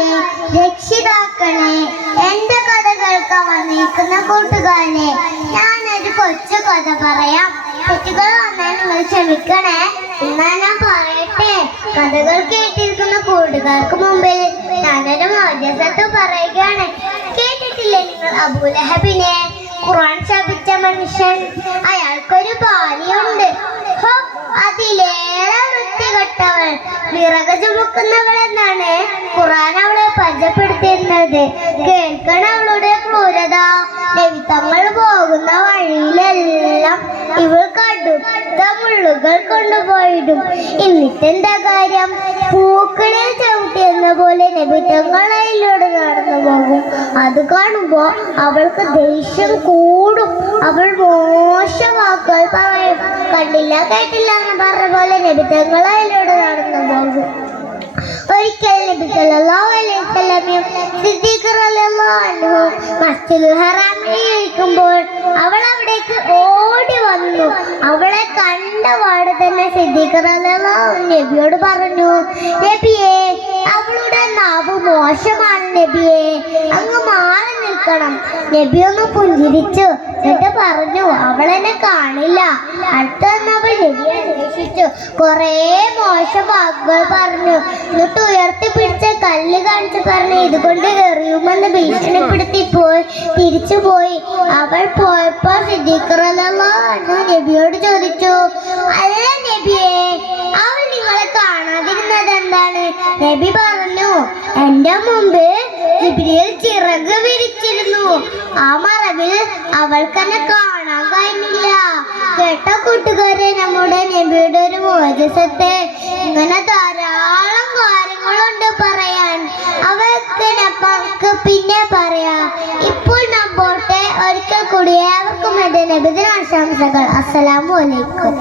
കൂട്ടുകാരെ, രക്ഷിതാക്കളെ, എന്റെ കഥ കേൾക്കാൻ വന്നിരിക്കുന്ന കൂട്ടുകാരെ, ഞാനൊരു കൊച്ചു കഥ പറയാം. തെറ്റുകൾ വന്നാൽ നിങ്ങൾ ക്ഷമിക്കണേ. എന്നാ ഞാൻ പറയട്ടെ. കഥകൾ കേട്ടിരിക്കുന്ന കൂട്ടുകാർക്ക് മുമ്പിൽ ഞാനൊരു മോചസത്ത് പറയുകയാണ്. കേട്ടിട്ടില്ലേ നിങ്ങൾ അബൂലഹബിനെ? ഖുർആൻ ശപിച്ച മനുഷ്യൻ. അയാൾക്കൊരു ഭാര്യയുണ്ട്. അതിലേറെ വൃത്തികെട്ടവൾ, വിറക് ചുമക്കുന്നവൾ എന്നാണ് ഖുർആൻ അവളെ പരിചയപ്പെടുത്തിയിരുന്നത്. കേൾക്കണ അവളുടെ ക്രൂരത. നബിതങ്ങൾ പോകുന്ന വഴിയിലെല്ലാം ഇവൾ കടുത്ത മുള്ളുകൾ കൊണ്ടുപോയിടും. എന്നിട്ടെന്താ കാര്യം? പൂക്കളിൽ ചവിട്ടിയെന്ന പോലെ നബിതങ്ങളയിലൂടെ നടന്നു പോകും. അത് കാണുമ്പോ അവൾക്ക് ദേഷ്യം കൂടും. അവൾ മോശം വാക്കുകൾ പറയും. കണ്ടില്ല കേട്ടില്ല എന്ന് പറഞ്ഞ പോലെ നബിതങ്ങളയിലൂടെ നടന്നു പോകും. ഒരിക്കൽ നബി സല്ലല്ലാഹു അലൈഹി വസല്ലമയും സിദ്ദീഖ് റളിയല്ലാഹു അൻഹു മസ്ജിദുൽ ഹറാമിൽ ഇരിക്കുമ്പോൾ അവൾ അവിടേക്ക് ഓടി വന്നു. അവളെ കണ്ടപാടെ തന്നെ സിദ്ദീഖ് റളിയല്ലാഹു അൻഹു നബിയോട് പറഞ്ഞു, നബിയേ, അവളുടെ നാവ് മോശമാണ് നബിയേ, അങ്ങ് മാറി നിൽക്കണം. നബി ഒന്ന് പുഞ്ചിരിച്ചു. എന്നിട്ട് പറഞ്ഞു, അവളെന്നെ കാണില്ല. അടുത്ത അവൾ നബിയെ അന്വേഷിച്ചു. കുറേ മോശം വാക്കുകൾ പറഞ്ഞു. എന്നിട്ട് ഉയർത്തിപ്പിടിച്ച കല്ല് കാണിച്ച് പറഞ്ഞു, ഇതുകൊണ്ട് എറിയുമെന്ന് ഭീഷണിപ്പെടുത്തി തിരിച്ചുപോയി. അവൾ പോയപ്പോ സിദ്ദീഖ് റളിയല്ലാഹു അൻഹു നബിയോട് ചോദിച്ചു, അല്ല നബിയേ, അവൾ നിങ്ങളെ കാണാതിരുന്നത് എന്താണ്? നബി പറഞ്ഞു, എന്റെ മുമ്പ് ജിബ്രീൽ ചിറക് വിരിച്ചിരുന്നു. ആ മറവിൽ അവൾക്കെന്നെ കാണാൻ കഴിഞ്ഞില്ല. കേട്ട കൂട്ടുകാരെ, നമ്മുടെ നബിയുടെ ഒരു മോചസത്തെ. ഇങ്ങനെ ധാരാളം കാര്യങ്ങളുണ്ട് പറയാൻ. അവർക്ക് നമുക്ക് പിന്നെ പറയാം. ഇപ്പോൾ നമ്മോട്ടെ. ഒരിക്കൽ കൂടി ഏവർക്കും എന്റെ നബിദിന ആശംസകൾ. അസ്സലാമു അലൈക്കും.